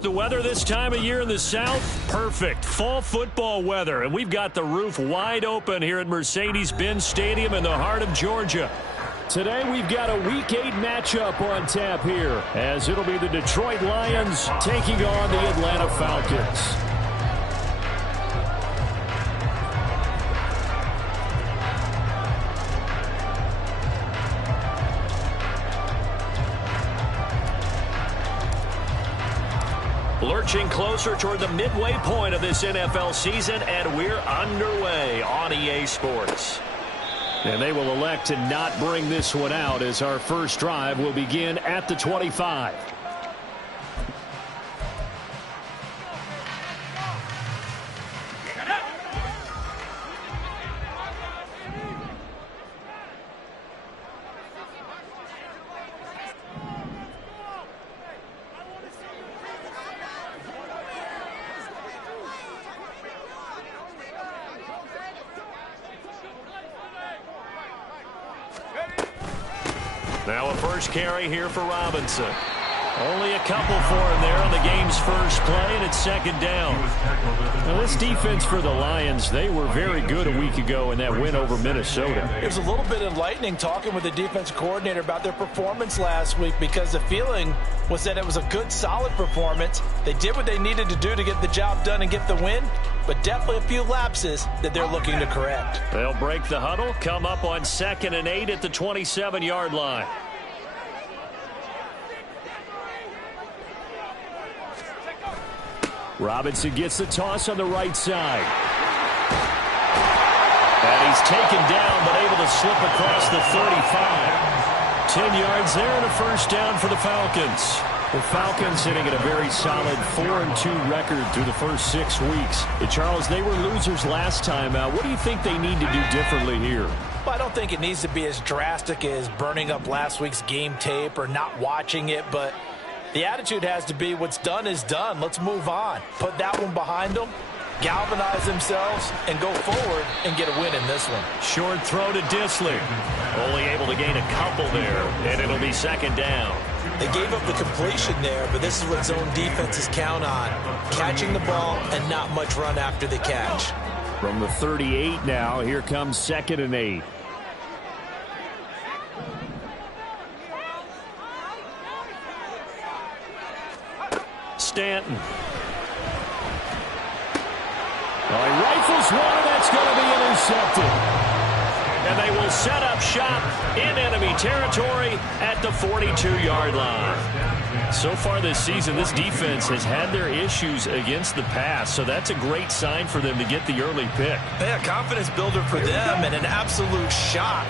The weather this time of year in the South, perfect. Fall football weather, and we've got the roof wide open here at Mercedes-Benz Stadium in the heart of Georgia. Today we've got a Week 8 matchup on tap here, as it'll be the Detroit Lions taking on the Atlanta Falcons. Lurching closer toward the midway point of this NFL season, and we're underway on EA Sports. And they will elect to not bring this one out, as our first drive will begin at the 25. Now a first carry here for Robinson. Only a couple for him there on the game's first play, and it's second down. Now this defense for the Lions, they were very good a week ago in that win over Minnesota. It was a little bit enlightening talking with the defense coordinator about their performance last week, because the feeling was that it was a good, solid performance. They did what they needed to do to get the job done and get the win, but definitely a few lapses that they're looking to correct. They'll break the huddle, come up on 2nd and 8 at the 27-yard line. Robinson gets the toss on the right side. And he's taken down, but able to slip across the 35. 10 yards there and a first down for the Falcons. The Falcons sitting at a very solid 4-2 record through the first 6 weeks. Charles, they were losers last time out. What do you think they need to do differently here? Well, I don't think it needs to be as drastic as burning up last week's game tape or not watching it, but the attitude has to be what's done is done. Let's move on. Put that one behind them, galvanize themselves, and go forward and get a win in this one. Short throw to Disley. Only able to gain a couple there, and it'll be second down. They gave up the completion there, but this is what zone defenses count on. Catching the ball and not much run after the catch. From the 38 now, here comes 2nd and 8. Stanton. Well, he rifles one, and that's going to be intercepted. And they will set up shop in enemy territory at the 42-yard line. So far this season, this defense has had their issues against the pass, so that's a great sign for them to get the early pick. Yeah, confidence builder for them, and an absolute shock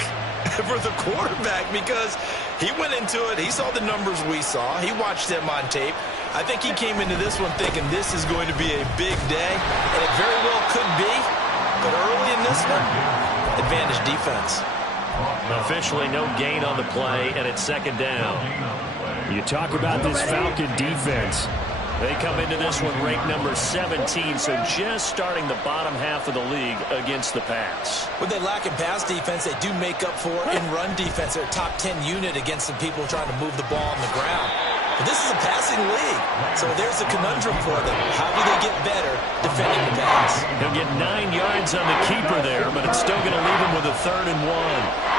for the quarterback, because he went into it, he saw the numbers we saw, he watched them on tape. I think he came into this one thinking this is going to be a big day, and it very well could be, but early in this one, advantage defense. Officially no gain on the play, and it's second down. You talk about this Falcon defense. They come into this one ranked number 17, so just starting the bottom half of the league against the pass. When they lack in pass defense, they do make up for it in run defense. They're a top 10 unit against the people trying to move the ball on the ground. But this is a passing league, so there's a conundrum for them. How do they get better defending the pass? He'll get 9 yards on the keeper there, but it's still going to leave him with a 3rd and 1.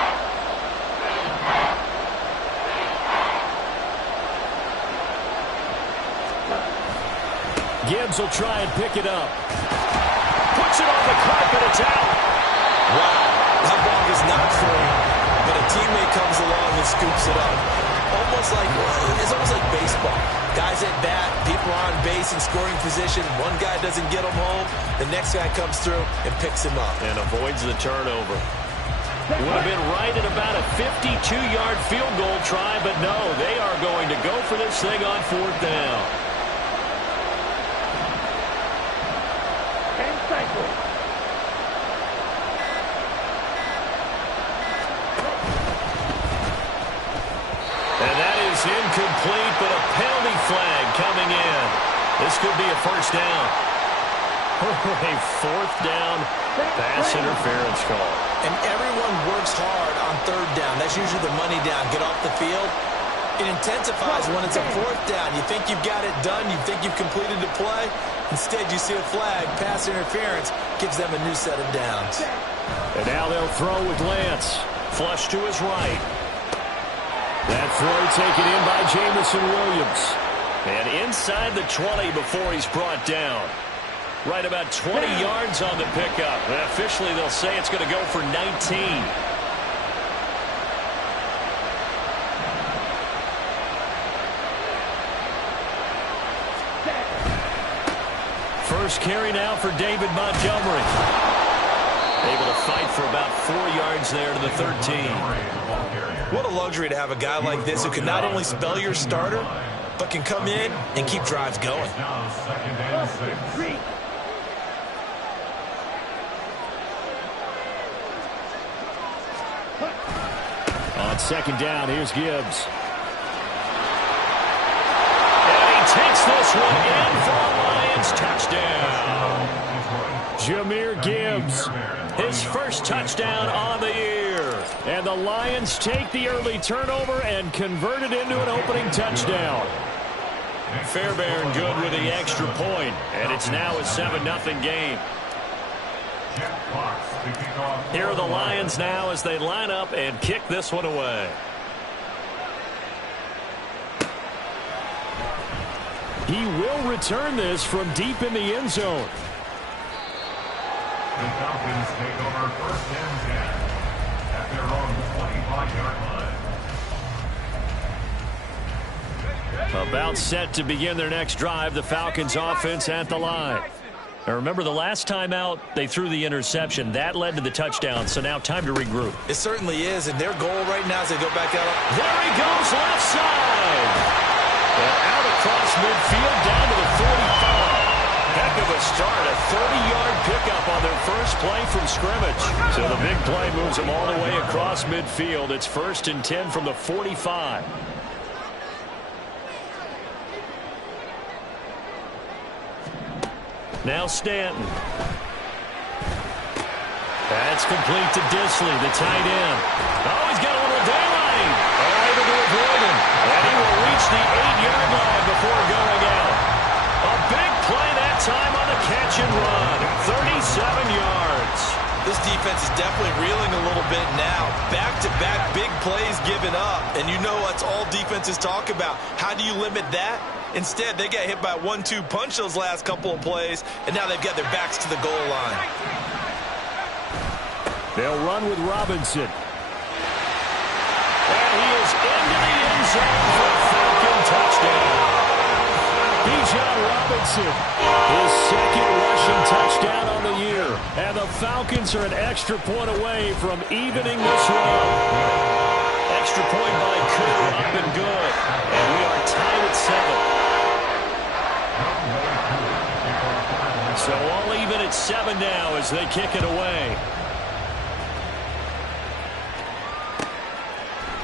Gibbs will try and pick it up. Puts it on the carpet. It's out. Wow, that ball is not free, but a teammate comes along and scoops it up. It's almost like baseball. Guys at bat, people are on base in scoring position. One guy doesn't get him home. The next guy comes through and picks him up. And avoids the turnover. Would have been right at about a 52-yard field goal try, but no, they are going to go for this thing on 4th down. And that is incomplete, but a penalty flag coming in. This could be a first down. A 4th down pass interference call. And everyone works hard on 3rd down. That's usually the money down. Get off the field. It intensifies when it's a 4th down. You think you've got it done. You think you've completed the play. Instead, you see a flag. Pass interference gives them a new set of downs. And now they'll throw with Lance. Flush to his right. That throw taken in by Jamison Williams. And inside the 20 before he's brought down. Right about 20 yards on the pickup. And officially, they'll say it's going to go for 19. First carry now for David Montgomery. Able to fight for about 4 yards there to the 13. What a luxury to have a guy like this who can not only spell your starter, but can come in and keep drives going. On 2nd down, here's Gibbs. And he takes this one in for a Lions touchdown. Jahmyr Gibbs, his first touchdown on the year. And the Lions take the early turnover and convert it into an opening touchdown. Fairbairn good with the extra point, and it's now a 7-0 game. Here are the Lions now as they line up and kick this one away. He will return this from deep in the end zone. The Falcons take over 1st and 10 at their own 25-yard line. About set to begin their next drive, the Falcons offense at the line. Now remember, the last time out, they threw the interception. That led to the touchdown, so now time to regroup. It certainly is, and their goal right now as they go back out. There he goes, left side. And out across midfield, down to the 45. Heck of a start, a 30-yard pickup on their first play from scrimmage. So the big play moves them all the way across midfield. It's 1st and 10 from the 45. Now Stanton. That's complete to Disley, the tight end. Oh, he's got a little daylight. Able to avoid him. And he will reach the 8-yard line before going out. A big play that time on the catch and run. 37 yards. This defense is definitely reeling a little bit now. Back-to-back big plays given up. And you know that's all defenses talk about. How do you limit that? Instead, they got hit by a 1-2 punch those last couple of plays, and now they've got their backs to the goal line. They'll run with Robinson. And he is into the end zone for a Falcon touchdown. Bijan Robinson, his 2nd rushing touchdown on the year. And the Falcons are an extra point away from evening this run. Extra point by Koo, up and good. And we are tied at 7. So all even at 7 now as they kick it away.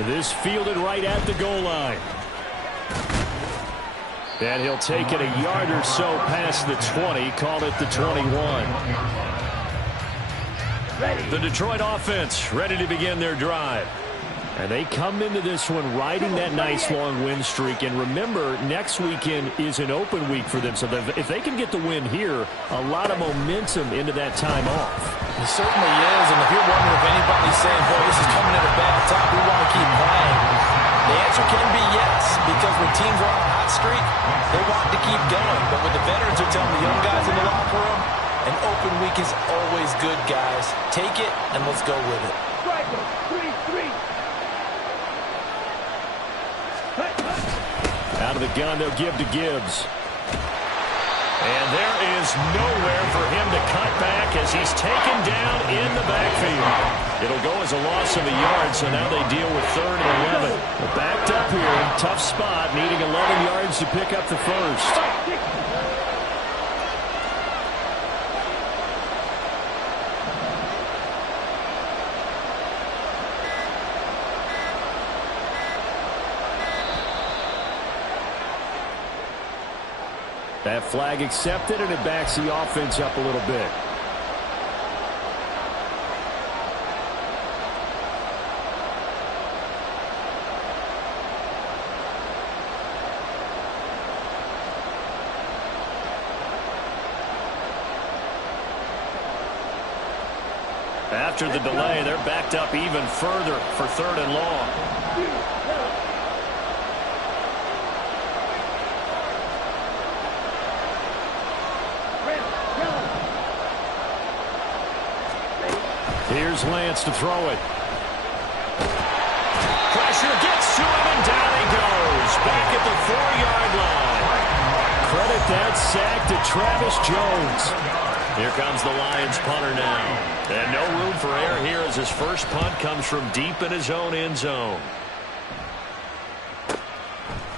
This fielded right at the goal line. And he'll take it a yard or so past the 20, call it the 21. The Detroit offense ready to begin their drive. And they come into this one riding that nice long win streak. And remember, next weekend is an open week for them. So if they can get the win here, a lot of momentum into that time off. It certainly is. And if you're wondering if anybody's saying, boy, this is coming at a bad time, we want to keep playing, the answer can be yes. Because when teams are on a hot streak, they want to keep going. But what the veterans are telling the young guys in the locker room, an open week is always good, guys. Take it, and let's go with it. Out of the gun, they'll give to Gibbs. And there is nowhere for him to cut back as he's taken down in the backfield. It'll go as a loss of a yard, so now they deal with 3rd and 11. They're backed up here. Tough spot, needing 11 yards to pick up the first. That flag accepted, and it backs the offense up a little bit. After the delay, they're backed up even further for 3rd and long. Here's Lance to throw it. Pressure gets to him, and down he goes. Back at the 4-yard line. Credit that sack to Travis Jones. Here comes the Lions punter now. And no room for error here as his first punt comes from deep in his own end zone.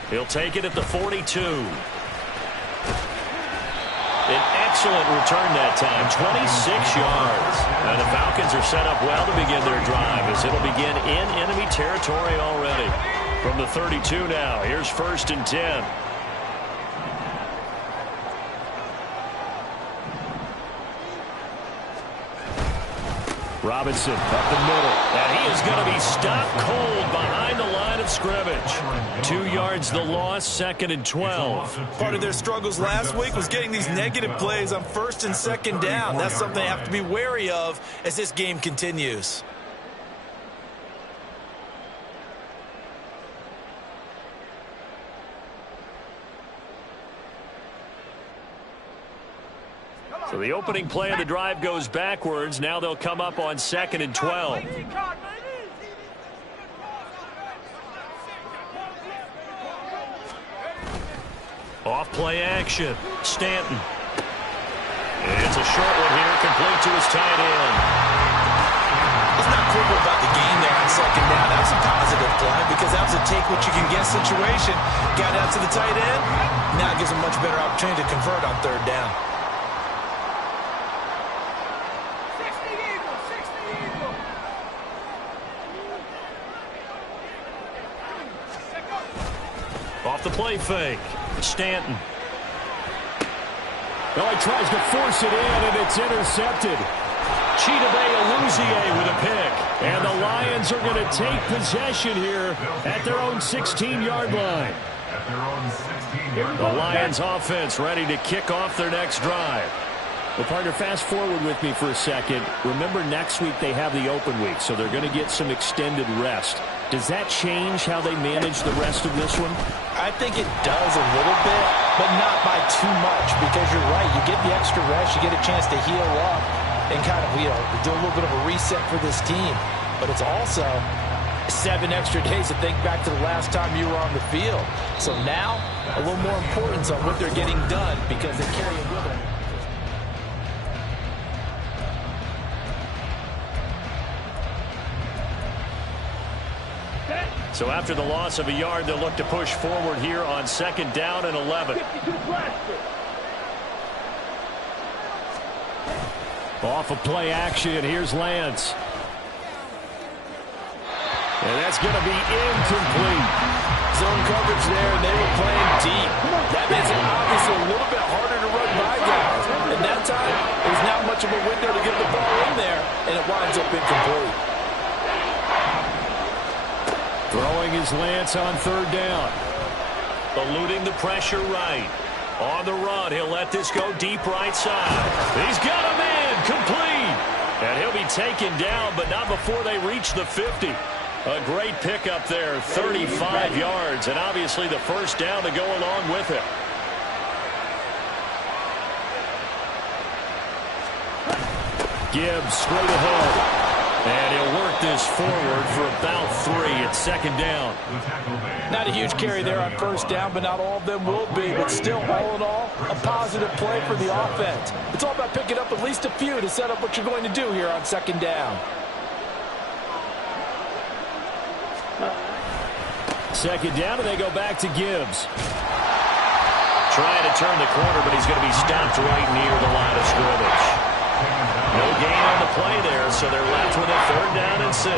He'll take it at the 42. An excellent return that time, 26 yards. And the Falcons are set up well to begin their drive as it'll begin in enemy territory already. From the 32 now, here's 1st and 10. Robinson up the middle, and he is going to be stopped cold behind the line of scrimmage. 2 yards the loss, 2nd and 12. Part of their struggles last week was getting these negative plays on 1st and 2nd down. That's something they have to be wary of as this game continues. So the opening play of the drive goes backwards. Now they'll come up on 2nd and 12. Off play action. Stanton. It's a short one here, complete to his tight end. Let's not quibble about the game there on 2nd down. That was a positive play because that was a take-what-you-can-get situation. Got out to the tight end. Now it gives him a much better opportunity to convert on 3rd down. Off the play fake. Stanton. Oh, he tries to force it in, and it's intercepted. Chidobe Awuzie with a pick. And the Lions are going to take possession here at their own 16-yard line. The Lions offense ready to kick off their next drive. Well, partner, fast forward with me for a second. Remember, next week they have the open week, so they're going to get some extended rest. Does that change how they manage the rest of this one? I think it does a little bit, but not by too much, because you're right. You get the extra rest, you get a chance to heal up and kind of, do a little bit of a reset for this team. But it's also 7 extra days to think back to the last time you were on the field. So now, a little more importance on what they're getting done because they carry it with them. So after the loss of a yard, they'll look to push forward here on 2nd down and 11. Off of play action, here's Lance. And that's going to be incomplete. Zone coverage there, and they were playing deep. That makes it obviously a little bit harder to run by guys. And that time, there's not much of a window to get the ball in there, and it winds up incomplete. Throwing his Lance on 3rd down. Eluding the pressure right. On the run, he'll let this go deep right side. He's got a man, complete. And he'll be taken down, but not before they reach the 50. A great pickup there, 35 yards, and obviously the first down to go along with it. Gibbs straight ahead. And he'll work this forward for about 3 at 2nd down. Not a huge carry there on 1st down, but not all of them will be. But still, all in all, a positive play for the offense. It's all about picking up at least a few to set up what you're going to do here on 2nd down. second down, and they go back to Gibbs. Trying to turn the corner, but he's going to be stopped right near the line of scrimmage. No gain on the play there, so they're left with a 3rd down and 6.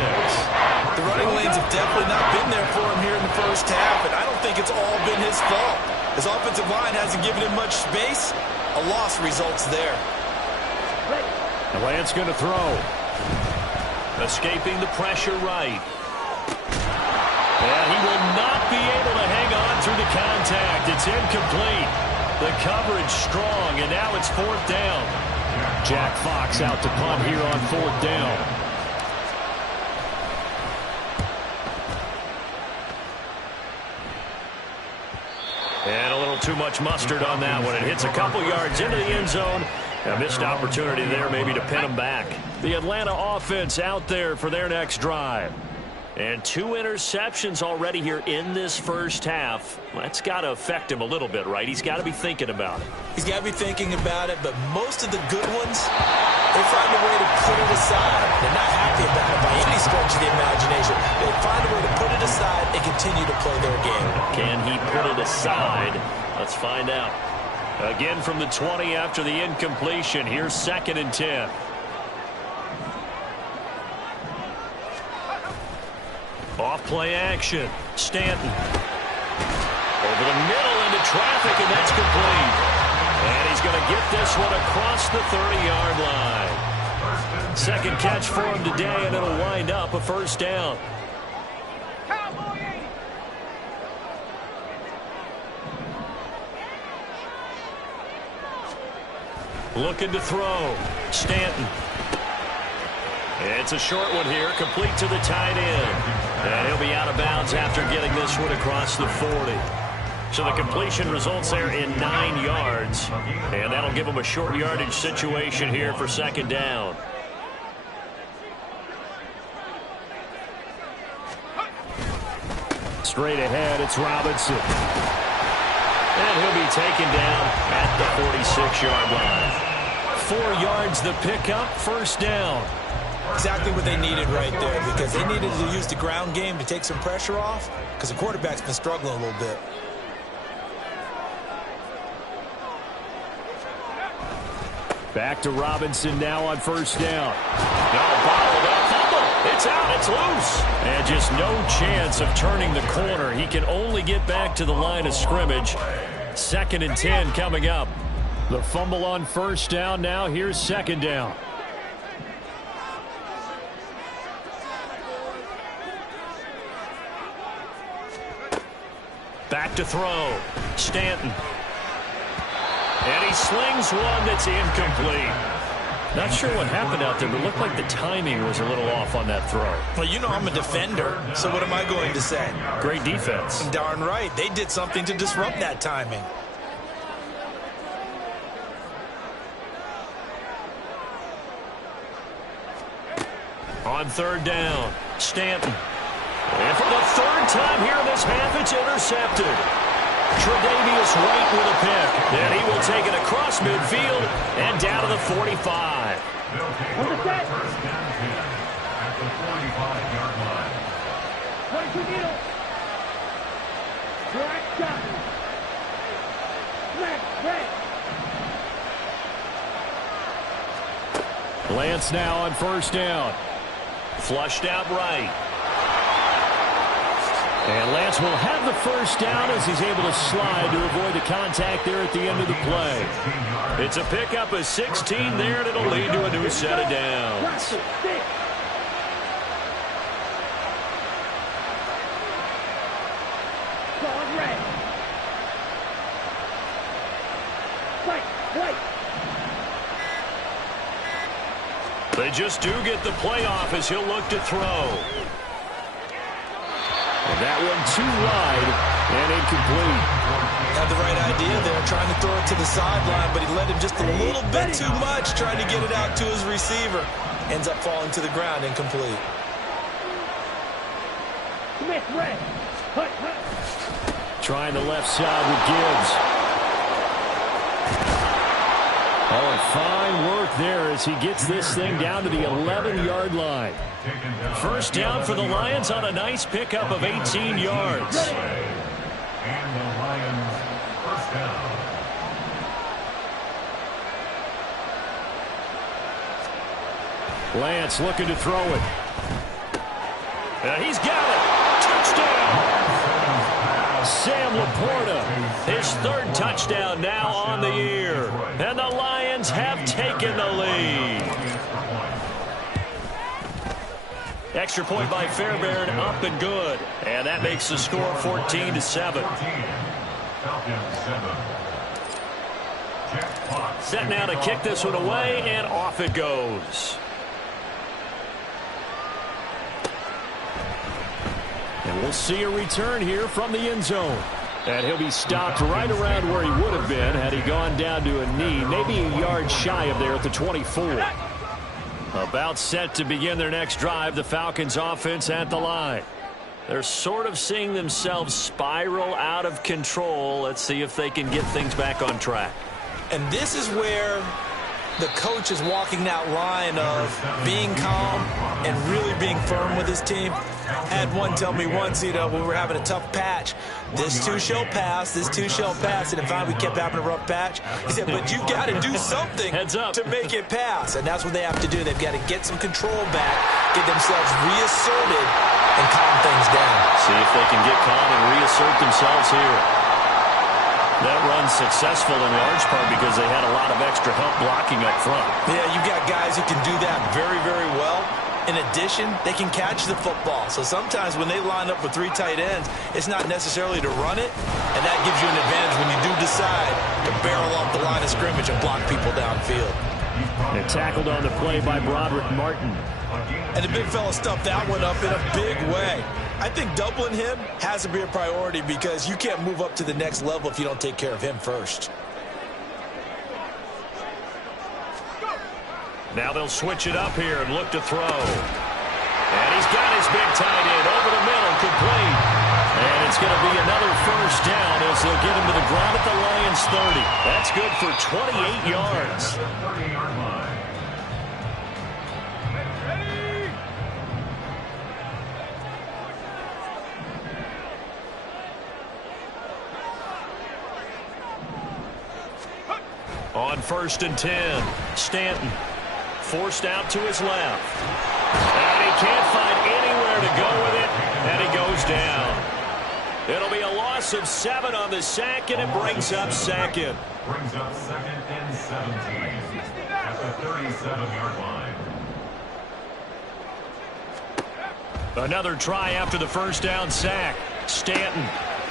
The running lanes have definitely not been there for him here in the first half, and I don't think it's all been his fault. His offensive line hasn't given him much space. A loss results there. Lance going to throw. Escaping the pressure right. And he will not be able to hang on through the contact. It's incomplete. The coverage strong, and now it's 4th down. Jack Fox out to punt here on 4th down. And a little too much mustard on that one. It hits a couple yards into the end zone. A missed opportunity there maybe to pin him back. The Atlanta offense out there for their next drive. And 2 interceptions already here in this first half. That's got to affect him a little bit, right? He's got to be thinking about it. He's got to be thinking about it, but most of the good ones, they find a way to put it aside. They're not happy about it by any stretch of the imagination. They find a way to put it aside and continue to play their game. Can he put it aside? Let's find out. Again from the 20 after the incompletion. Here's 2nd and 10. Off play action. Stanton. Over the middle into traffic, and that's complete. And he's going to get this one across the 30-yard line. 2nd catch for him today, and it'll wind up a 1st down. Looking to throw. Stanton. It's a short one here, complete to the tight end. And he'll be out of bounds after getting this one across the 40. So the completion results there in 9 yards. And that'll give him a short yardage situation here for 2nd down. Straight ahead, it's Robinson. And he'll be taken down at the 46-yard line. 4 yards the pickup, 1st down. Exactly what they needed right there, because they needed to use the ground game to take some pressure off, because the quarterback's been struggling a little bit. Back to Robinson now on 1st down. No, bottled up, fumble. It's out, it's loose. And just no chance of turning the corner. He can only get back to the line of scrimmage. 2nd and 10 coming up. The fumble on 1st down now. Here's 2nd down. Back to throw. Stanton. And he slings one that's incomplete. Not sure what happened out there, but it looked like the timing was a little off on that throw. Well, you know I'm a defender, so what am I going to say? Great defense. Darn right. They did something to disrupt that timing. On 3rd down, Stanton. And for the 3rd time here in this half, it's intercepted. Tre'Davious White with a pick. And he will take it across midfield and down to the 45. First down 10 at the 45-yard line. 22 middle. Direct shot. Red. Lance now on 1st down. Flushed out right. And Lance will have the 1st down as he's able to slide to avoid the contact there at the end of the play. It's a pickup of 16 there, and it'll lead to a new set of downs. They just do get the playoff as he'll look to throw. And that one too wide and incomplete. Had the right idea there, trying to throw it to the sideline, but he let him just a little bit too much, trying to get it out to his receiver. Ends up falling to the ground, incomplete. Smith, red. Trying the left side with Gibbs. Oh, and fine work there as he gets this thing down to the 11-yard line. First down for the Lions on a nice pickup of 18 yards. And the Lions first down. Lance looking to throw it. He's got it. Touchdown. Sam Laporta, his third touchdown now on the year. And the Lions have taken the lead. Extra point by Fairbairn, up and good. And that makes the score 14-7. Set now to kick this one away, and off it goes. And we'll see a return here from the end zone. And he'll be stopped right around where he would have been had he gone down to a knee, maybe a yard shy of there at the 24. About set to begin their next drive, the Falcons offense at the line. They're sort of seeing themselves spiral out of control. Let's see if they can get things back on track. And this is where the coach is walking that line of being calm and really being firm with his team. Had one tell me once, when we were having a tough patch, this too shall pass, this too shall pass. And in fact, we kept having a rough patch. He said, but you've got to do something to make it pass. And that's what they have to do. They've got to get some control back, get themselves reasserted, and calm things down. See if they can get calm and reassert themselves here. That run's successful in large part because they had a lot of extra help blocking up front. Yeah, you've got guys who can do that very, very well. In addition, they can catch the football. So sometimes when they line up with 3 tight ends, it's not necessarily to run it, and that gives you an advantage when you do decide to barrel off the line of scrimmage and block people downfield. They're tackled on the play by Broderick Martin. And the big fella stuffed that one up in a big way. I think doubling him has to be a priority because you can't move up to the next level if you don't take care of him first. Now they'll switch it up here and look to throw. And he's got his big tight end over the middle, complete. And it's going to be another first down as they'll get him to the ground at the Lions 30. That's good for 28 yards. On 1st and 10, Stanton forced out to his left. And he can't find anywhere to go with it, and he goes down. It'll be a loss of 7 on the sack, and it brings up second. Brings up 2nd and 17 at the 37-yard line. Another try after the first down sack. Stanton.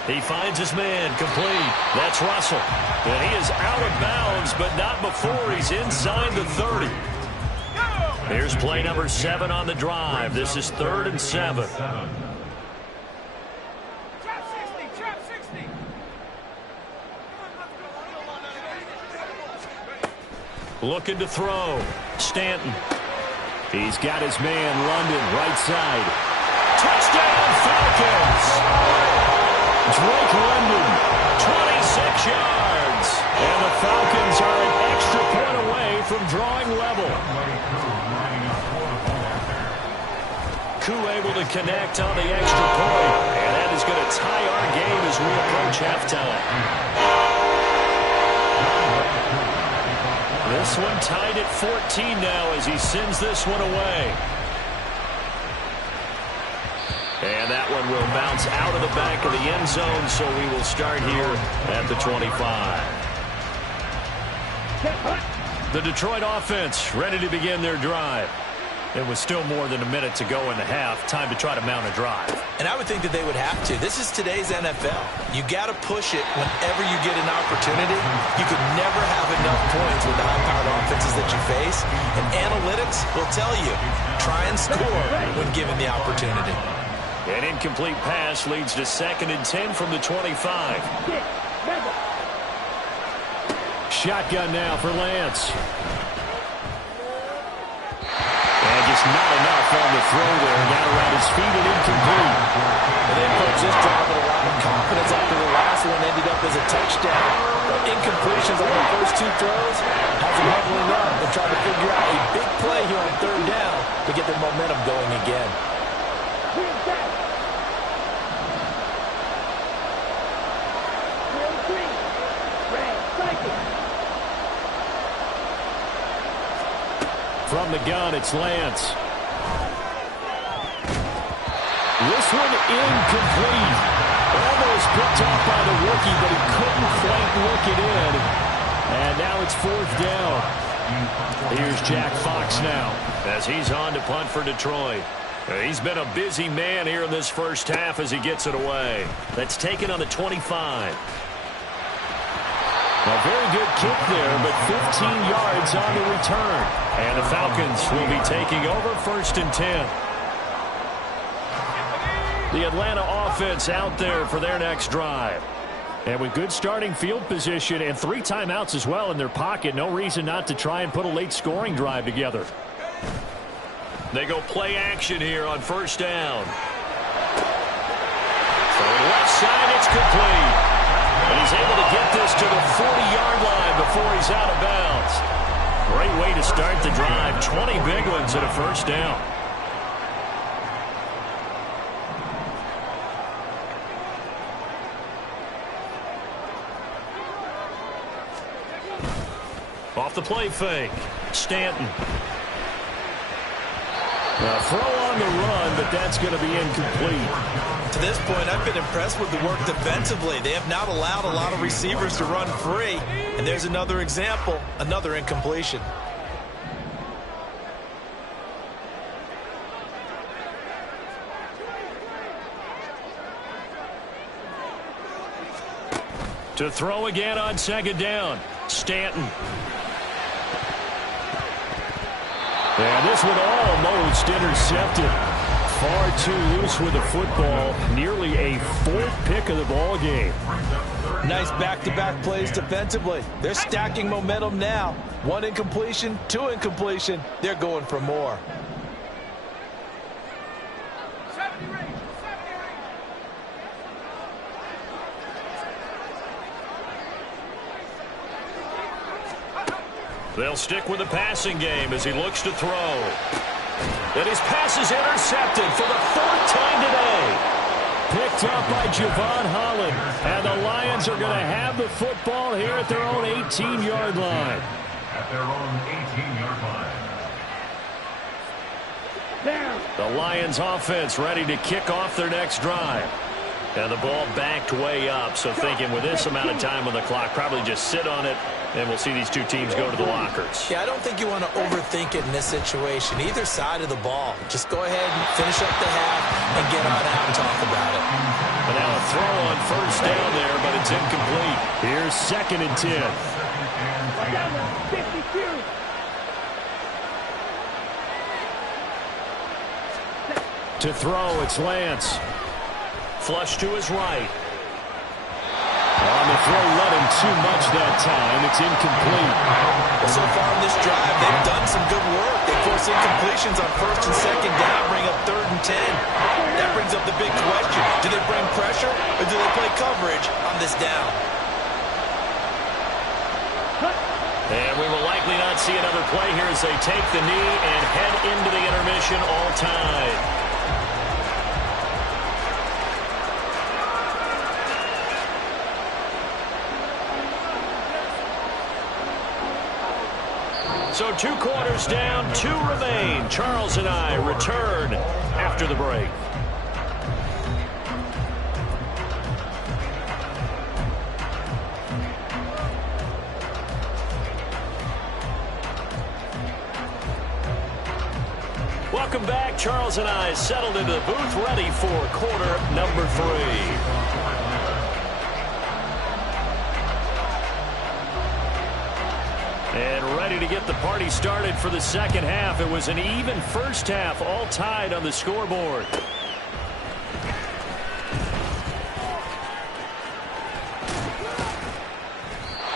He finds his man, complete. That's Russell. And he is out of bounds, but not before he's inside the 30. Here's play number 7 on the drive. This is 3rd and 7. Looking to throw. Stanton. He's got his man, London, right side. Touchdown, Falcons! Drake London, 26 yards. And the Falcons are an extra point away from drawing level. Koo able to connect on the extra point. And that is going to tie our game as we approach halftime. This one tied at 14 now as he sends this one away. And that one will bounce out of the back of the end zone, so we will start here at the 25. The Detroit offense ready to begin their drive. It was still more than a minute to go in the half. Time to try to mount a drive. And I would think that they would have to. This is today's NFL. You got to push it whenever you get an opportunity. You could never have enough points with the high-powered offenses that you face. And analytics will tell you, try and score when given the opportunity. An incomplete pass leads to 2nd and 10 from the 25. Shotgun now for Lance. And just not enough on the throw there. Got around his feet and incomplete. And then folks just drive with a lot of confidence after the last one ended up as a touchdown. But incompletions on the first 2 throws, Has them huddling up and trying to figure out a big play here on third down to get their momentum going again. From the gun, it's Lance. This one incomplete. Almost picked off by the rookie, but he couldn't quite work it in. And now it's fourth down. Here's Jack Fox now as he's on to punt for Detroit. He's been a busy man here in this first half as he gets it away. That's taken on the 25. A very good kick there, but 15 yards on the return. And the Falcons will be taking over 1st and 10. The Atlanta offense out there for their next drive. And with good starting field position and 3 timeouts as well in their pocket, no reason not to try and put a late scoring drive together. They go play action here on 1st down. From left side, it's complete. And he's able to get this to the 40-yard line before he's out of bounds. Great way to start the drive. 20 big ones at a 1st down. Off the play fake. Stanton. Throw on the run, but that's going to be incomplete. To this point, I've been impressed with the work defensively. They have not allowed a lot of receivers to run free. And there's another example, another incompletion. To throw again on 2nd down. Stanton. And this one almost intercepted. Far too loose with the football. Nearly a 4th pick of the ball game. Nice back-to-back plays defensively. They're stacking momentum now. 1 incompletion, 2 incompletion. They're going for more. They'll stick with the passing game as he looks to throw. And his pass is intercepted for the 4th time today. Picked up by Javon Holland. And the Lions are going to have the football here at their own 18-yard line. At their own 18-yard line. The Lions offense ready to kick off their next drive. And the ball backed way up. So thinking with this amount of time on the clock, probably just sit on it. And we'll see these 2 teams go to the lockers. Yeah, I don't think you want to overthink it in this situation. Either side of the ball. Just go ahead and finish up the half and get on out and talk about it. And now a throw on 1st down there, but it's incomplete. Here's 2nd and 10. To throw, it's Lance. Flush to his right. On the throw, let him too much that time. It's incomplete. Well, so far in this drive, they've done some good work. They force incompletions on 1st and 2nd down, bring up 3rd and 10. That brings up the big question. Do they bring pressure or do they play coverage on this down? And we will likely not see another play here as they take the knee and head into the intermission all time. So 2 quarters down, 2 remain. Charles and I return after the break. Welcome back. Charles and I settled into the booth ready for quarter number 3. And ready to get the party started for the 2nd half. It was an even first half, all tied on the scoreboard.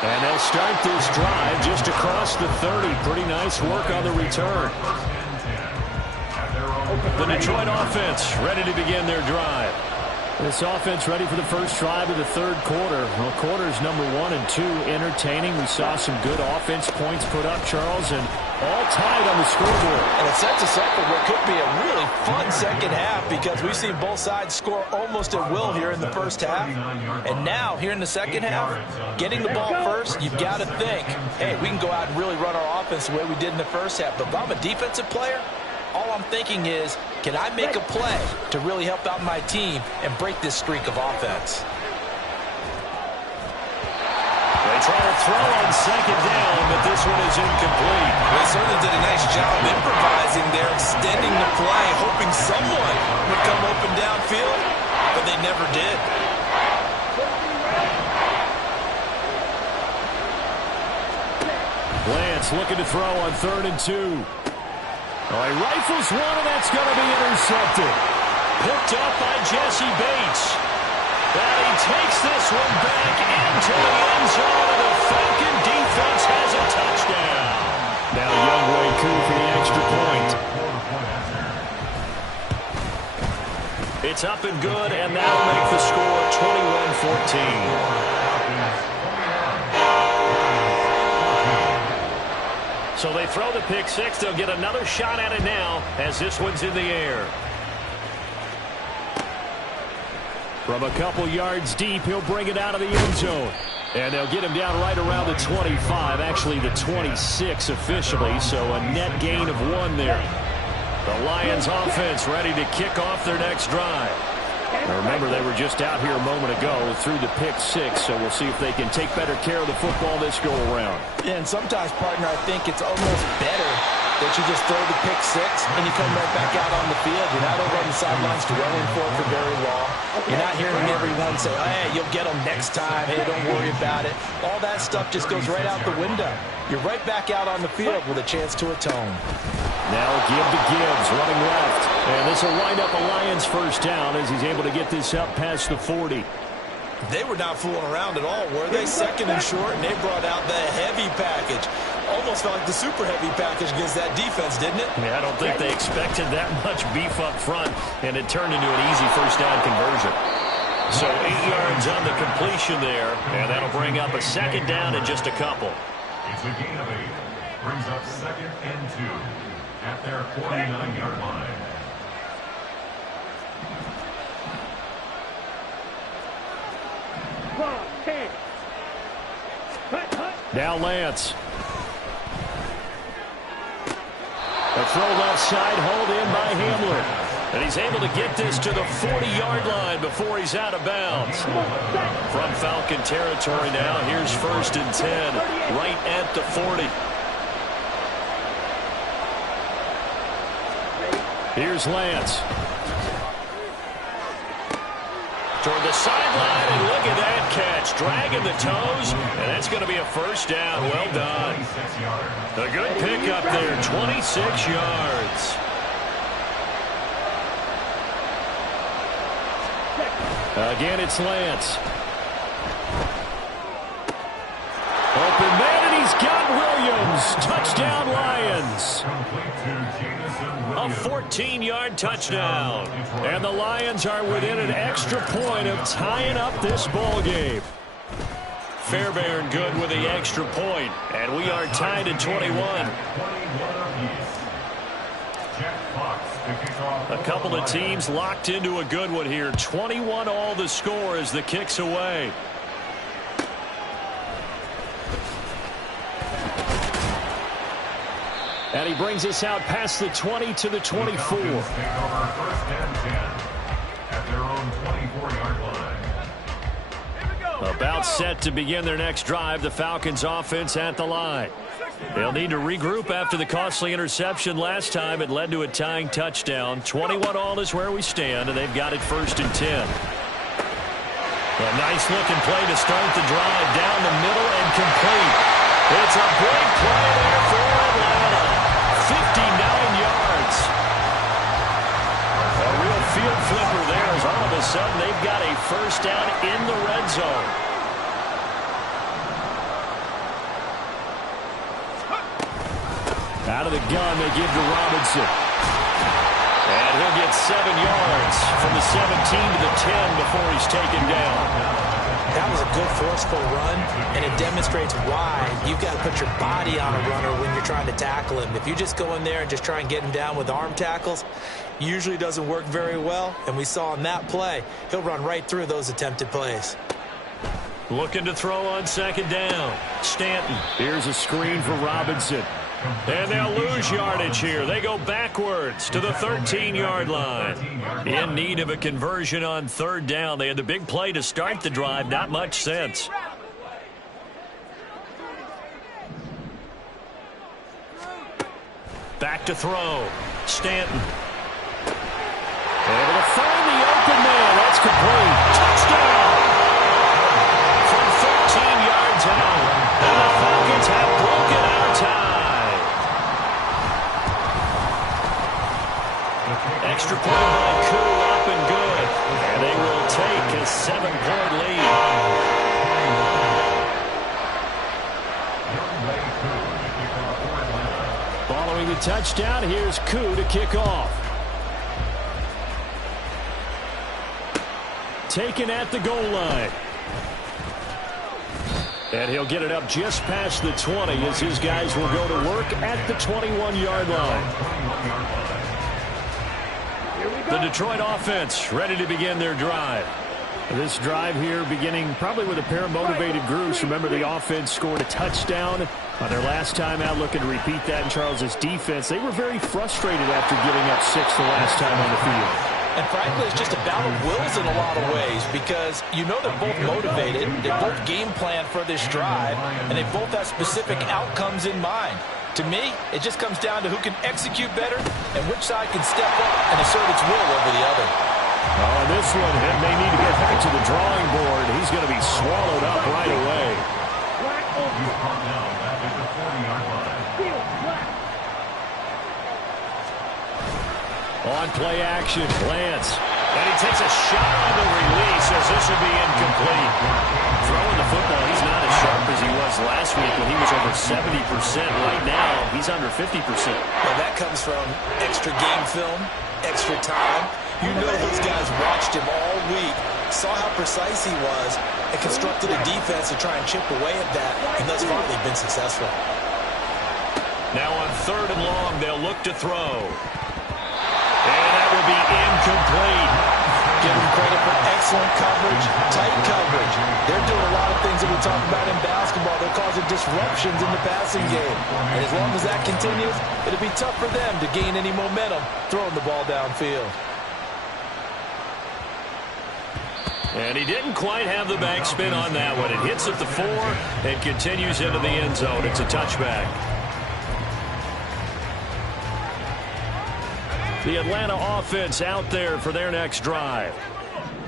And they'll start this drive just across the 30. Pretty nice work on the return. The Detroit offense ready to begin their drive. This offense ready for the first drive of the third quarter. Well, quarters number 1 and 2 entertaining. We saw some good offense points put up, Charles, and all tied on the scoreboard. And it sets us up for what could be a really fun second half because we've seen both sides score almost at will here in the first half. And now, here in the second half, getting the ball first, you've got to think, hey, we can go out and really run our offense the way we did in the first half. But if I'm a defensive player, all I'm thinking is, can I make a play to really help out my team and break this streak of offense? They try to throw on second down, but this one is incomplete. They certainly did a nice job improvising there, extending the play, hoping someone would come open downfield, but they never did. Lance looking to throw on 3rd and 2. Oh, he rifles one, and that's going to be intercepted. Picked up by Jesse Bates. And he takes this one back into the end zone, and the Falcon defense has a touchdown. Now Younghoe Koo for the extra point. It's up and good, and that'll make the score 21-14. So they throw the pick six. They'll get another shot at it now as this one's in the air. From a couple yards deep, he'll bring it out of the end zone. And they'll get him down right around the 25, actually the 26 officially, so a net gain of 1 there. The Lions offense ready to kick off their next drive. Now remember, they were just out here a moment ago through the pick six, so we'll see if they can take better care of the football this go around. Yeah, and sometimes, partner, I think it's almost better that you just throw the pick six and you come right back out on the field. You're not over on the sidelines dwelling for it for very long. You're not hearing everyone say, oh, hey, you'll get them next time. Hey, don't worry about it. All that stuff just goes right out the window. You're right back out on the field with a chance to atone. Now give to Gibbs, running left. And this will wind up a Lions first down as he's able to get this up past the 40. They were not fooling around at all, were they? 2nd and short, and they brought out the heavy package. Almost felt like the super heavy package against that defense, didn't it? I don't think they expected that much beef up front, and it turned into an easy first down conversion. So 8 yards on the completion there, and that'll bring up a second down in just a couple. It's a gain of 8. Brings up 2nd and 2 at their 49-yard line. Now Lance. A throw left side, hauled in by Hamler. And he's able to get this to the 40-yard line before he's out of bounds. From Falcon territory now, here's 1st and 10, right at the 40. Here's Lance. Toward the sideline, and look at that catch. Dragging the toes, and that's going to be a first down. Well done. A good pickup there, 26 yards. Again, it's Lance. Open man, and he's got Williams. Touchdown, Lions. A 14-yard touchdown. And the Lions are within an extra point of tying up this ball game. Fairbairn good with the extra point. And we are tied at 21. A couple of teams locked into a good one here. 21 all the score as the kick's away. And he brings us out past the 20 to the 24. About set to begin their next drive. The Falcons offense at the line. They'll need to regroup after the costly interception last time. It led to a tying touchdown. 21 all is where we stand, and they've got it 1st and 10. A nice looking play to start the drive down the middle and complete. It's a big play there for Atlanta. 59 yards. A real field flipper there as all of a sudden they've got a first down in the red zone. Out of the gun, they give to Robinson. And he'll he'll get 7 yards from the 17 to the 10 before he's taken down. That was a good forceful run, and it demonstrates why you've got to put your body on a runner when you're trying to tackle him. If you just go in there and just try and get him down with arm tackles, usually doesn't work very well, and we saw on that play, he'll run right through those attempted plays. Looking to throw on second down. Stanton. Here's a screen for Robinson. And they'll lose yardage here. They go backwards to the 13-yard line. In need of a conversion on third down. They had the big play to start the drive. Not much sense. Back to throw. Stanton. Able to find the open man. That's complete. Touchdown! From 13 yards out. And the Falcons have broken our tie. Extra point by Koo, up and good. And they will take a 7-point lead. Following the touchdown, here's Koo to kick off. Taken at the goal line. And he'll get it up just past the 20 as his guys will go to work at the 21-yard line. The Detroit offense ready to begin their drive. This drive here beginning probably with a pair of motivated groups. Remember, the offense scored a touchdown on their last time out. Looking to repeat that in Charles's defense. They were very frustrated after giving up 6 the last time on the field. And frankly, it's just a battle of wills in a lot of ways because you know they're both motivated, they both game plan for this drive, and they both have specific outcomes in mind. To me, it just comes down to who can execute better and which side can step up and assert its will over the other. Oh, this one, it may need to get back to the drawing board. He's going to be swallowed up right away. On play action, Lance. And he takes a shot on the release as this will be incomplete. Throwing the football, he's not as sharp as he was last week when he was over 70%. Right now, he's under 50%. Well, that comes from extra game film, extra time. You know those guys watched him all week, saw how precise he was, and constructed a defense to try and chip away at that, and thus far they've been successful. Now on third and long, they'll look to throw. And that will be incomplete. Give them credit for excellent coverage, tight coverage. They're doing a lot of things that we talk about in basketball. They're causing disruptions in the passing game. And as long as that continues, it'll be tough for them to gain any momentum throwing the ball downfield. And he didn't quite have the backspin on that one. It hits at the 4 and continues into the end zone. It's a touchback. The Atlanta offense out there for their next drive.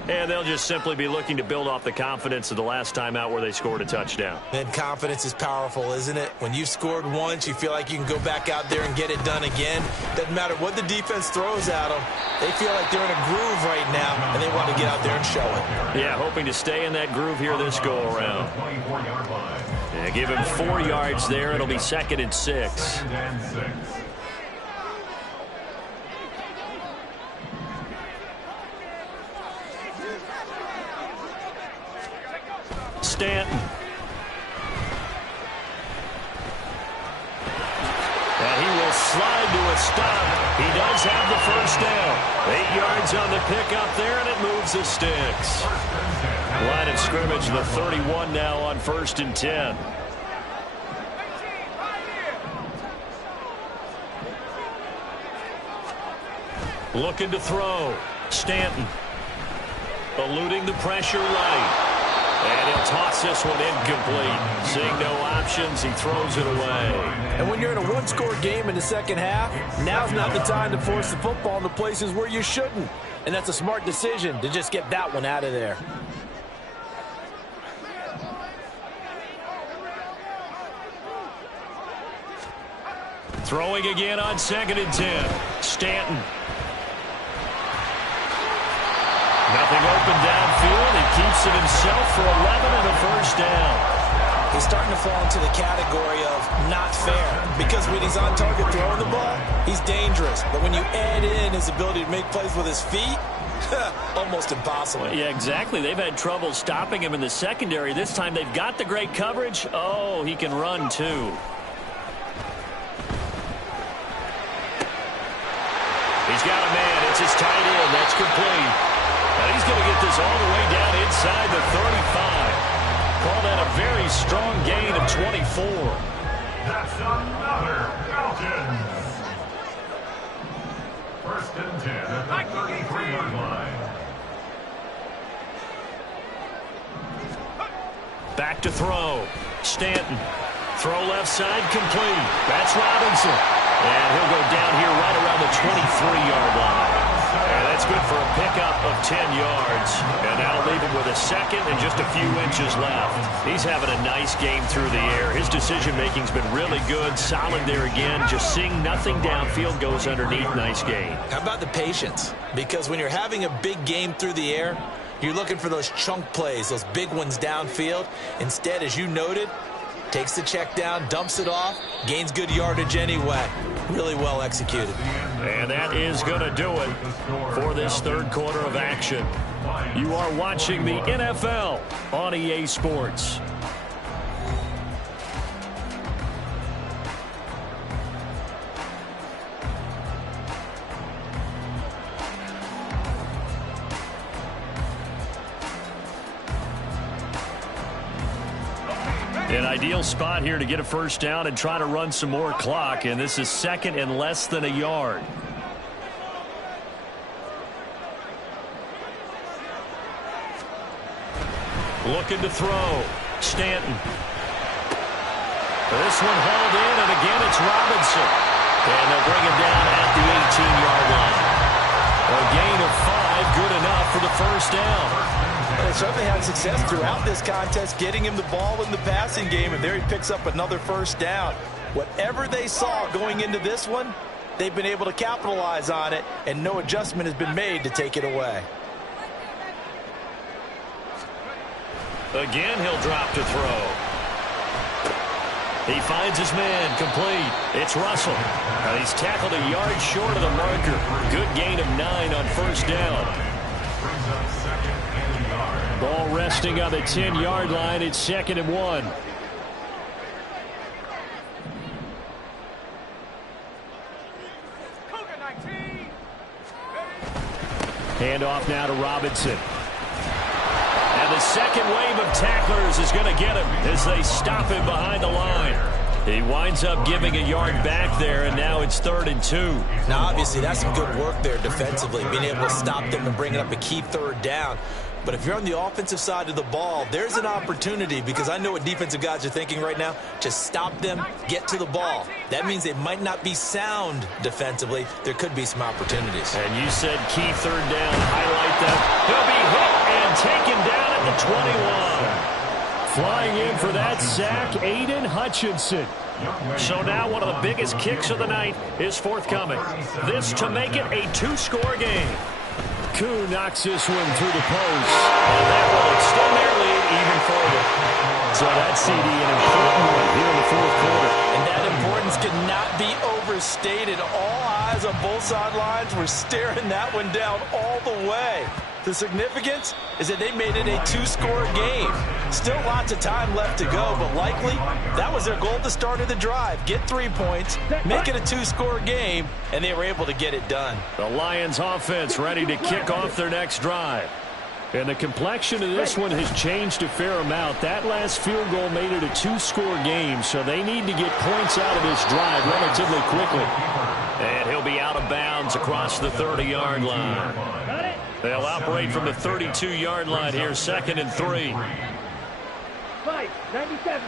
And they'll just simply be looking to build off the confidence of the last time out where they scored a touchdown. And confidence is powerful, isn't it? When you've scored once, you feel like you can go back out there and get it done again. Doesn't matter what the defense throws at them. They feel like they're in a groove right now, and they want to get out there and show it. Yeah, hoping to stay in that groove here this go-around. Yeah, give him 4 yards there. It'll be 2nd and 6. Stanton. And he will slide to a stop. He does have the first down. 8 yards on the pickup there, and it moves the sticks. Line of scrimmage, the 31 now on 1st and 10. Looking to throw. Stanton. Eluding the pressure right. And he'll toss this one incomplete. Seeing no options, he throws it away. And when you're in a one-score game in the second half, now's not the time to force the football into places where you shouldn't. And that's a smart decision to just get that one out of there. Throwing again on 2nd and 10. Stanton. Nothing open downfield. He keeps it himself for 11 and a first down. He's starting to fall into the category of not fair. because when he's on target throwing the ball, he's dangerous. But when you add in his ability to make plays with his feet, almost impossible. Yeah, exactly. They've had trouble stopping him in the secondary. This time they've got the great coverage. Oh, he can run too. He's got a man. It's his tight end. That's complete. And he's going to get this all the way down inside the 35. Call that a very strong gain of 24. That's another Falcons. First and 10 at the 33-yard line. Back to throw. Stanton. Throw left side, complete. That's Robinson. And he'll go down here right around the 23-yard line. And that's good for a pickup of 10 yards. And that'll leave him with a second and just a few inches left. He's having a nice game through the air. His decision-making's been really good. Solid there again. Just seeing nothing downfield, goes underneath. Nice game. How about the patience? Because when you're having a big game through the air, you're looking for those chunk plays, those big ones downfield. Instead, as you noted, takes the check down, dumps it off, gains good yardage anyway. Really well executed. And that is going to do it for this third quarter of action. You are watching the NFL on EA Sports. An ideal spot here to get a first down and try to run some more clock, and this is second and less than a yard. Looking to throw. Stanton. This one hauled in, and again it's Robinson. And they'll bring him down at the 18-yard line. A gain of 5, good enough for the first down. They certainly had success throughout this contest, getting him the ball in the passing game, and there he picks up another first down. Whatever they saw going into this one, they've been able to capitalize on it, and no adjustment has been made to take it away. Again, he'll drop to throw. He finds his man, complete. It's Russell. And he's tackled a yard short of the marker. Good gain of 9 on first down. Ball resting on the 10-yard line. It's second and 1. Handoff now to Robinson. And the second wave of tacklers is going to get him as they stop him behind the line. He winds up giving a yard back there, and now it's 3rd and 2. Now, obviously, that's some good work there defensively, being able to stop them and bring up a key third down. But if you're on the offensive side of the ball, there's an opportunity, because I know what defensive guys are thinking right now. Just stop them, get to the ball. That means they might not be sound defensively. There could be some opportunities. And you said key third down. Highlight that. He'll be hit and taken down at the 21. Flying in for that sack, Aiden Hutchinson. So now one of the biggest kicks of the night is forthcoming. This to make it a 2-score game. Koo knocks this one through the post, and that will extend their lead even further. So that CD an important one here in the fourth quarter. And that importance cannot be overstated. All eyes on both sidelines were staring that one down all the way. The significance is that they made it a 2-score game. Still lots of time left to go, but likely that was their goal at the start of the drive. Get 3 points, make it a 2-score game, and they were able to get it done. The Lions offense ready to kick off their next drive. And the complexion of this one has changed a fair amount. That last field goal made it a 2-score game, so they need to get points out of this drive relatively quickly. And he'll be out of bounds across the 30-yard line. They'll operate from the 32-yard line here, 2nd and 3. 97.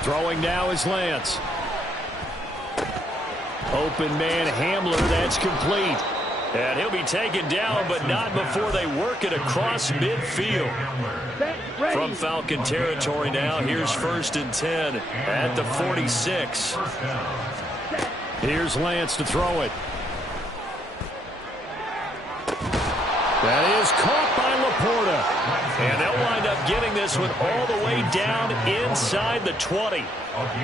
Throwing now is Lance. Open man Hamler, that's complete. And he'll be taken down, but not before they work it across midfield. From Falcon territory now, here's 1st and 10 at the 46. Here's Lance to throw it. That is caught by Laporta. And they'll wind up getting this one all the way down inside the 20.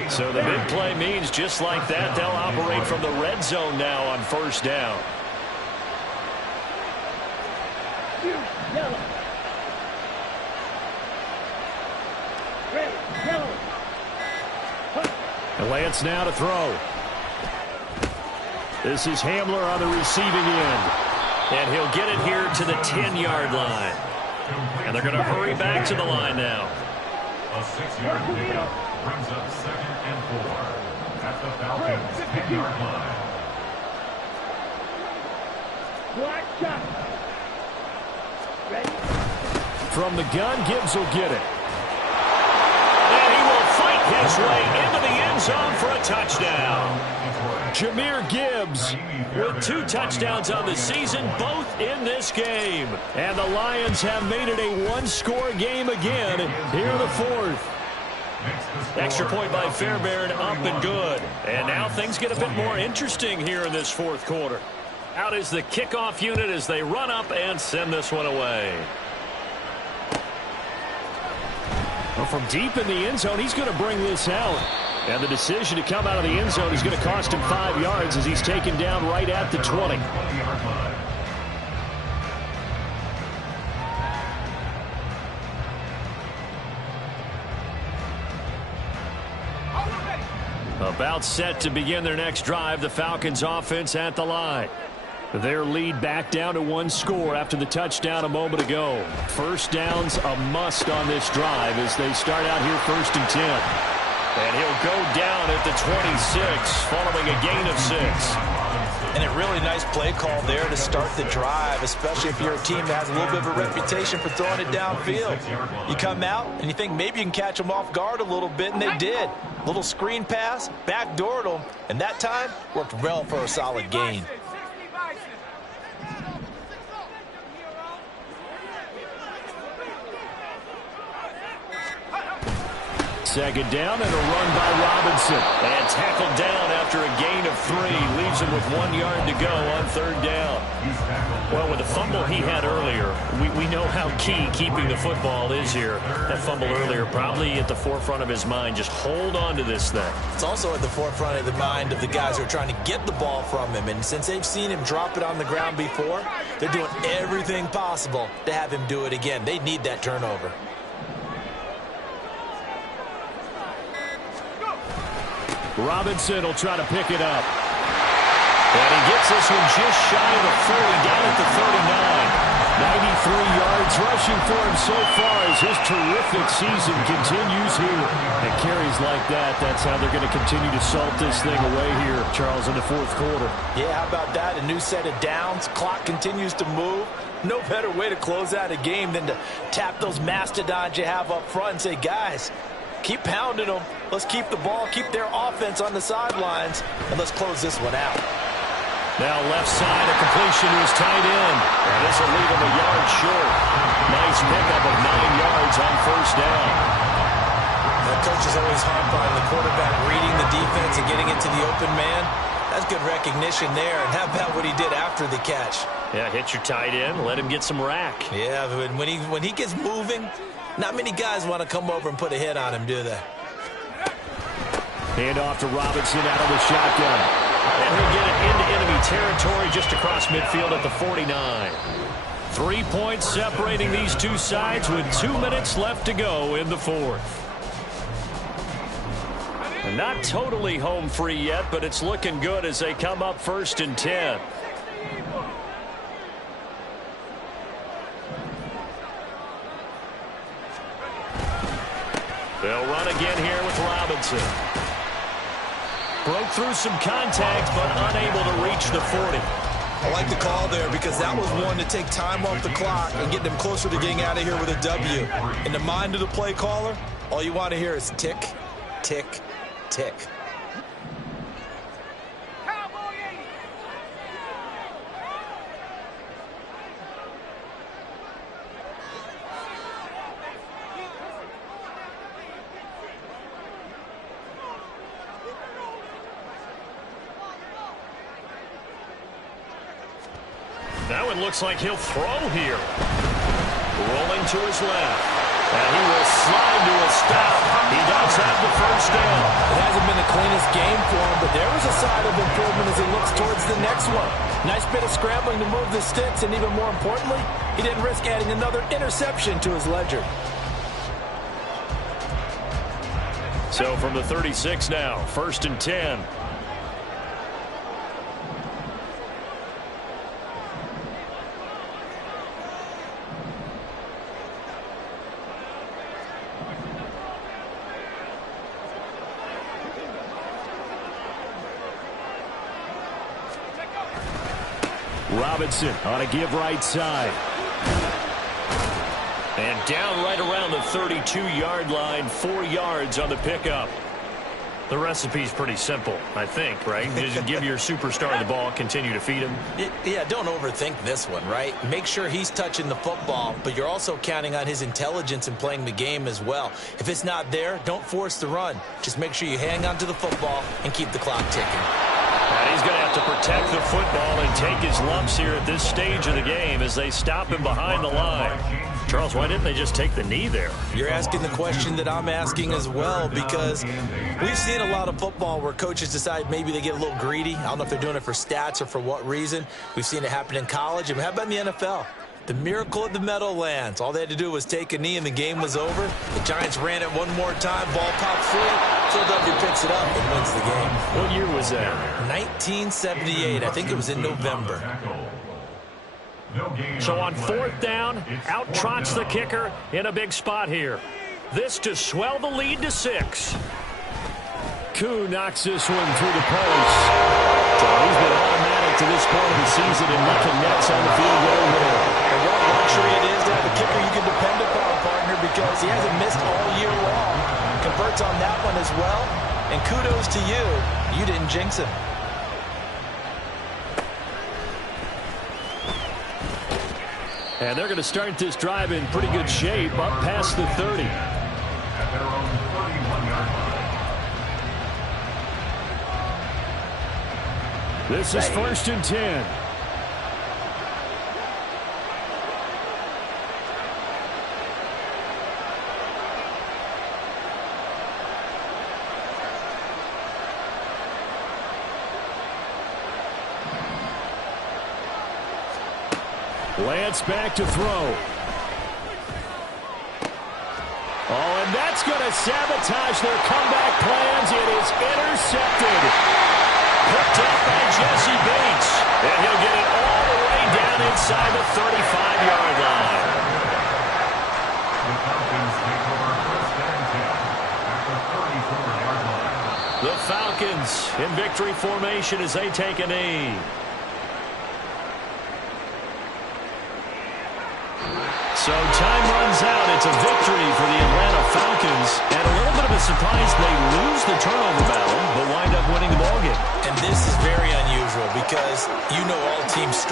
So the big play means just like that, they'll operate from the red zone now on first down. Yellow. Red, yellow. And Lance now to throw. This is Hamler on the receiving end. And he'll get it here to the 10-yard line. And they're going to hurry back to the line now. A 6-yard pickup brings up 2nd and 4 at the Falcons' 10-yard line. Black shot. Ready? From the gun, Gibbs will get it. And he will fight his way into the end zone for a touchdown. Jahmyr Gibbs with 2 touchdowns on the season, both in this game. And the Lions have made it a one-score game again here in the 4th. Extra point by Fairbairn, up and good. And now things get a bit more interesting here in this 4th quarter. Out is the kickoff unit as they run up and send this one away. Well, from deep in the end zone, he's going to bring this out. And the decision to come out of the end zone is going to cost him 5 yards as he's taken down right at the 20. About set to begin their next drive, the Falcons offense at the line. Their lead back down to 1 score after the touchdown a moment ago. First down's a must on this drive as they start out here 1st and 10. And he'll go down at the 26 following a gain of 6. And a really nice play call there to start the drive, especially if you're a team that has a little bit of a reputation for throwing it downfield. You come out and you think maybe you can catch them off guard a little bit, and they did. Little screen pass, backdoored them, and that time worked well for a solid gain. Second down and a run by Robinson. And tackled down after a gain of 3. Leaves him with 1 yard to go on 3rd down. Well, with the fumble he had earlier, we know how key keeping the football is here. That fumble earlier probably at the forefront of his mind. Just hold on to this thing. It's also at the forefront of the mind of the guys who are trying to get the ball from him. And since they've seen him drop it on the ground before, they're doing everything possible to have him do it again. They need that turnover. Robinson will try to pick it up. And he gets this one just shy of the 40, down at the 39. 93 yards rushing for him so far as his terrific season continues here. And carries like that, that's how they're going to continue to salt this thing away here, Charles, in the 4th quarter. Yeah, how about that? A new set of downs. Clock continues to move. No better way to close out a game than to tap those mastodons you have up front and say, guys, keep pounding them. Let's keep the ball, keep their offense on the sidelines, and let's close this one out. Now left side, a completion to his tight end. And this will leave him a yard short. Nice pickup of 9 yards on 1st down. The coach is always harp on the quarterback reading the defense and getting it to the open man. That's good recognition there. And how about what he did after the catch? Yeah, hit your tight end, let him get some rack. Yeah, but when he gets moving, not many guys want to come over and put a hit on him, do they? Hand off to Robinson out of the shotgun. And he'll get it into enemy territory just across midfield at the 49. 3 points separating these two sides with 2 minutes left to go in the 4th. And not totally home free yet, but it's looking good as they come up 1st and 10. They'll run again here with Robinson. Broke through some contact, but unable to reach the 40. I like the call there because that was one to take time off the clock and get them closer to getting out of here with a W. In the mind of the play caller, all you want to hear is tick, tick, tick. That one looks like he'll throw here. Rolling to his left. And he will slide to a stop. He does have the first down. It hasn't been the cleanest game for him, but there is a side of improvement as he looks towards the next one. Nice bit of scrambling to move the sticks, and even more importantly, he didn't risk adding another interception to his ledger. So from the 36 now, 1st and 10. Robinson on a give right side. And down right around the 32-yard line, 4 yards on the pickup. The recipe's pretty simple, I think, right? Just give your superstar the ball, continue to feed him. Yeah, don't overthink this one, right? Make sure he's touching the football, but you're also counting on his intelligence in playing the game as well. If it's not there, don't force the run. Just make sure you hang on to the football and keep the clock ticking. And he's going to have to protect the football and take his lumps here at this stage of the game as they stop him behind the line. Charles, why didn't they just take the knee there? You're asking the question that I'm asking as well, because we've seen a lot of football where coaches decide maybe they get a little greedy. I don't know if they're doing it for stats or for what reason. We've seen it happen in college. And how about in the NFL? The miracle of the Meadowlands. All they had to do was take a knee and the game was over. The Giants ran it one more time. Ball popped free. Philadelphia picks it up and wins the game. What year was that? 1978. I think it was in November. So on 4th down, out trots the kicker in a big spot here. This to swell the lead to 6. Koo knocks this one through the post. So he's been automatic to this point of the season and making nets on the field goal there. And what a luxury it is to have a kicker you can depend upon, partner, because he hasn't missed all year long. Converts on that one as well. And kudos to you. You didn't jinx him. And they're going to start this drive in pretty good shape, up past the 30. At their own 31-yard line. This is 1st and 10. Lance back to throw. Oh, and that's going to sabotage their comeback plans. It is intercepted. Picked up by Jesse Bates. And he'll get it all the way down inside the 35-yard line. The Falcons take over 1st and 10 at the 34-yard line. The Falcons in victory formation as they take a knee. So time runs out. It's a victory for the Atlanta Falcons. And a little bit of a surprise, they lose the turnover battle, but wind up winning the ballgame. And this is very unusual because you know all teams